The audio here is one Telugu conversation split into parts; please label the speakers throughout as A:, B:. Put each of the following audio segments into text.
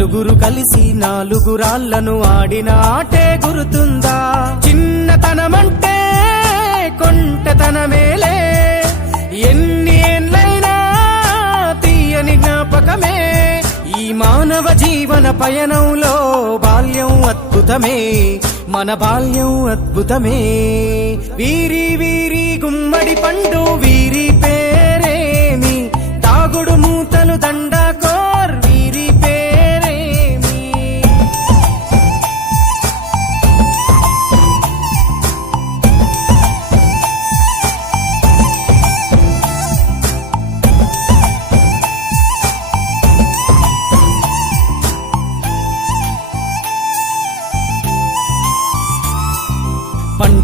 A: నలుగురు కలిసి నాలుగు రాళ్లను ఆడిన ఆటే గురుతుందా చిన్నతనమంటే కొంటతనమేలే ఎన్ని ఏండ్లైనా తీయని జ్ఞాపకమే ఈ మానవ జీవన పయనంలో బాల్యం అద్భుతమే మన బాల్యం అద్భుతమే వీరి వీరి గుమ్మడి పండు వీరి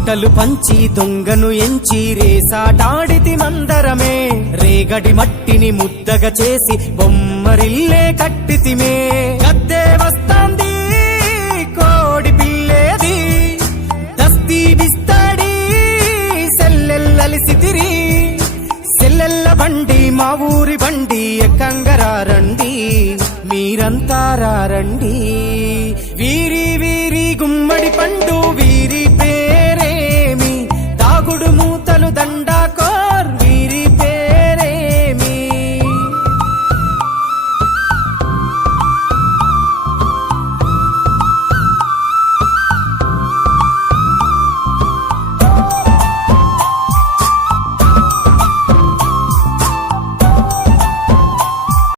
A: మాటలు పంచి దొంగను ఎంచి రేసాటాడితి మందరమే రేగడి మట్టిని ముద్దగా చేసి బొమ్మరిల్లే కట్టితిమే గద్దే వస్తాంది కోడి పిల్లేది దస్తీ బిస్తాడి సెల్లెల్లలిసి తిరి సెల్లెల్ల బండి మా ఊరి బండి ఎక్కంగరా రండి మీరంతా రండి వీరి వీరి గుమ్మడి పండు